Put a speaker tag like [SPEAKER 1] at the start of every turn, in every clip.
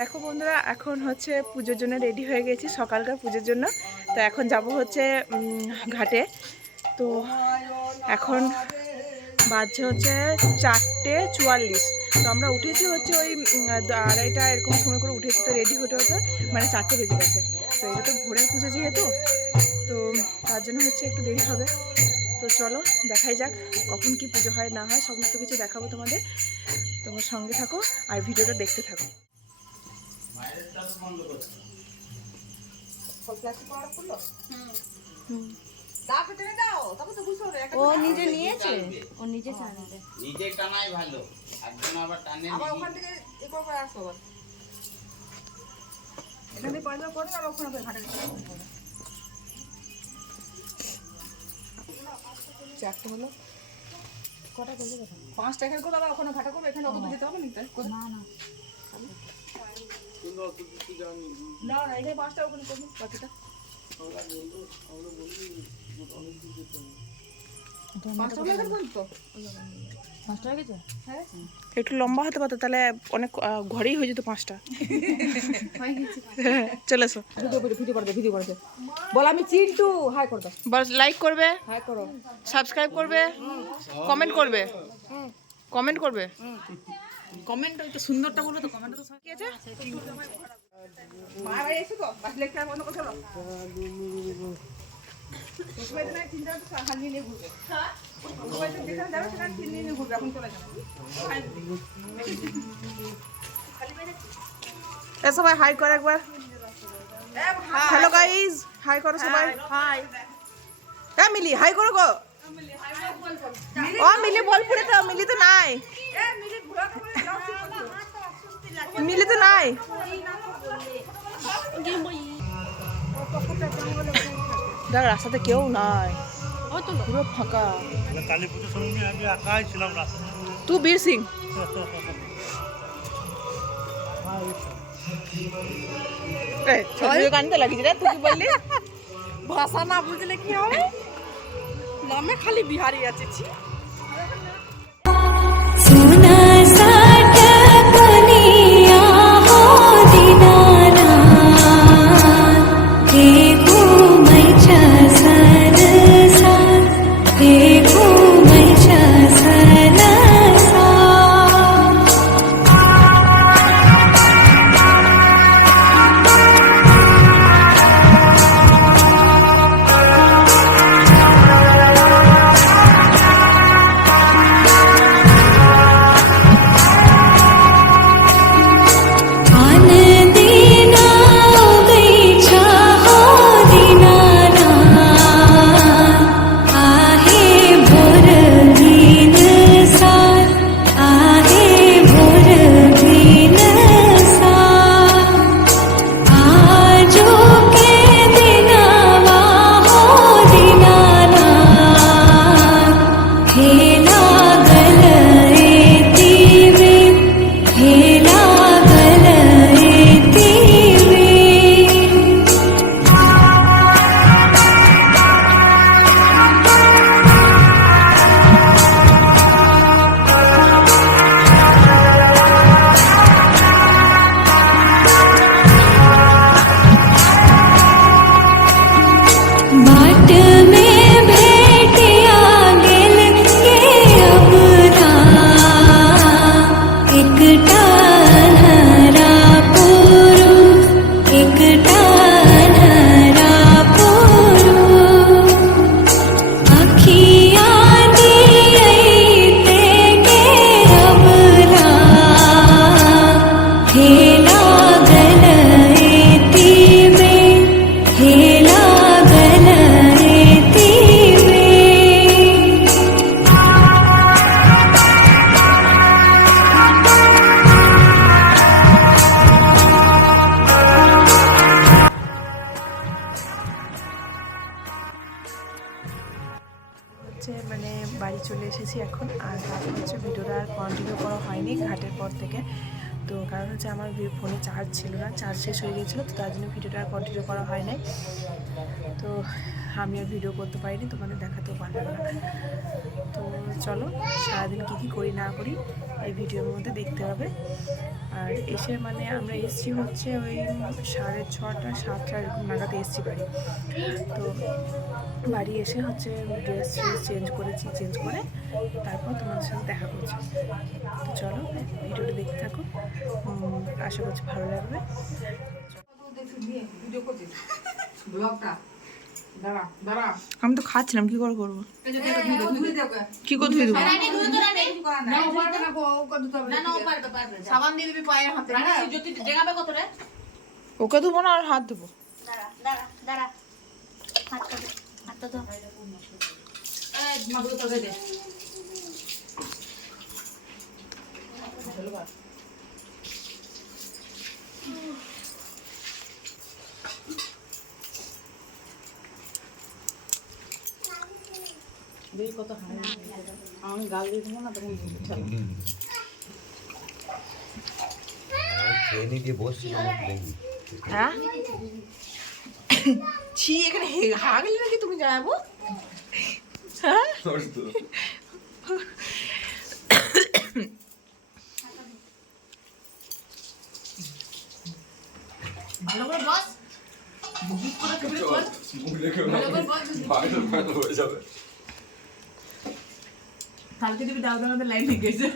[SPEAKER 1] দেখো বন্ধুরা, এখন হচ্ছে পুজোর জন্য রেডি হয়ে গেছি, সকালকার পুজোর জন্য। তো এখন যাব হচ্ছে ঘাটে। তো এখন বাজছে হচ্ছে চারটে চুয়াল্লিশ। তো আমরা উঠেছি হচ্ছে ওই আড়াইটা এরকম সময় করে উঠেছি, তো রেডি হতে হতে মানে চারটে বেজে গেছে। তো এটা তো ভোরের পুজো যেহেতু, তো তার জন্য হচ্ছে একটু দেরি হবে। তো চলো, দেখাই যাক কখন কি পুজো হয়, না হয়, সমস্ত কিছু দেখাবো তোমাদের। তোমার সঙ্গে থাকো আর ভিডিওটা দেখতে থাকো।
[SPEAKER 2] ও নিজে নিয়েছে? ও নিজে টানবে।
[SPEAKER 3] নিজে টানাই ভালো। একজন আবার টানে নিজে।
[SPEAKER 1] চারটে হলো। কটা করলে পাঁচটা এখানে করব আবার ওখানে ভাটা করব এখানে অত যেতে হবে নিতে
[SPEAKER 2] না না।
[SPEAKER 1] না না এখানে পাঁচটা ওখানে করব বাকিটা। পাঁচটা হলে এখানে করব তো?
[SPEAKER 2] পাঁচটা হয়ে
[SPEAKER 1] একটু লম্বা হতে পারতো তাহলে অনেক ঘরেই হয়ে যেত পাঁচটা। চলে এসো।
[SPEAKER 4] ভিডিও করে ভিডিও করবে ভিডিও করবে বল আমি চিন্টু। হাই করবে
[SPEAKER 1] লাইক করবে?
[SPEAKER 4] হাই করো।
[SPEAKER 1] সাবস্ক্রাইব করবে? কমেন্ট করবে? কমেন্ট করবে?
[SPEAKER 4] কমেন্ট একটু সুন্দরটা বলবে তো কমেন্ট তো
[SPEAKER 1] কি আছে?
[SPEAKER 4] মারা এসে তো? বাস লেখা বন্ধ করছ
[SPEAKER 1] এ সবাই হাই করো একবার। হ্যালো গাইজ হাই করো সবাই।
[SPEAKER 4] হাই
[SPEAKER 1] এ মিলি হাই করো গো। ও মিলি বলপুরে তো মিলি তো নাই। মিলি তো নাই। রাস্তাতে কেউ নাই। পুরো ফাঁকা।
[SPEAKER 5] কালী পুজোর সময় আমি একাই ছিলাম রাস্তায়
[SPEAKER 1] তুই বীর সিং ছবিও কানতে রে তুই কি বললি?
[SPEAKER 4] ভাষা না বুঝলে কি হবে? নামে খালি বিহারি আছে
[SPEAKER 1] হচ্ছে মানে বাড়ি চলে এসেছি এখন। আর হচ্ছে, ভিডিওটা আর কন্টিনিউ করা হয়নি ঘাটের পর থেকে। তো কারণ হচ্ছে আমার ফোনে চার্জ ছিল না চার্জ শেষ হয়ে গেছিল তো তার জন্য ভিডিওটা আর কন্টিনিউ করা হয় নাই তো আমি আর ভিডিও করতে পারিনি তোমাদের দেখাতেও পারলাম না। তো চলো সারাদিন কী কী করি না করি এই ভিডিওর মধ্যে দেখতে হবে। আর এসে মানে আমরা এসছি হচ্ছে ওই সাড়ে ছটা সাতটা এরকম নাগাদ এসছি বাড়ি। তো বাড়ি এসে হচ্ছে ড্রেস ট্রেস চেঞ্জ করেছি চেঞ্জ করে তারপর তোমাদের সাথে দেখা করছি। তো চলো ভিডিওটা দেখতে থাকো। আশা করছি ভালো লাগবে। আমি তো খাচ্ছিলাম কি করে করব? কি করে ধুয়ে দেবো? ওকে ধুবো না আর হাত ধুবো।
[SPEAKER 2] দাঁড়া দাঁড়া দাঁড়া। হাতটা দে হাতটা ধর
[SPEAKER 6] ট্রেনে গিয়ে বসছিলাম দেখি
[SPEAKER 1] হ্যাঁ? ছি এখানে হাগলি নাকি তুমি যাব? হ্যাঁ?
[SPEAKER 4] ভালো করে বস। বুক করে কর ভালো করে বস। কালকে দিবি দাও দাও লাইন হয়ে গেছে।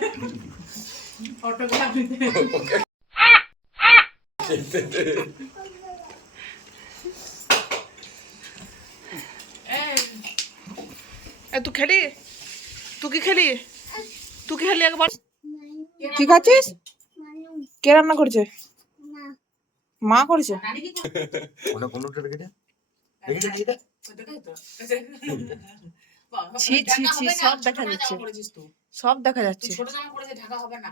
[SPEAKER 4] অটোগ্রাফ নিতে।
[SPEAKER 1] এ তুই খেলি? তুই কি খেলি? তুই কি খেলি একবার? কি খাচ্ছিস? কে রান্না করছে? মা করেছে।
[SPEAKER 6] ওটা কোনটা দেখে দেখে দেখে
[SPEAKER 1] ছি ছি ছি সব দেখা যাচ্ছে। সব দেখা যাচ্ছে।
[SPEAKER 4] ছোট জামা পরেছে ঢাকা হবে না।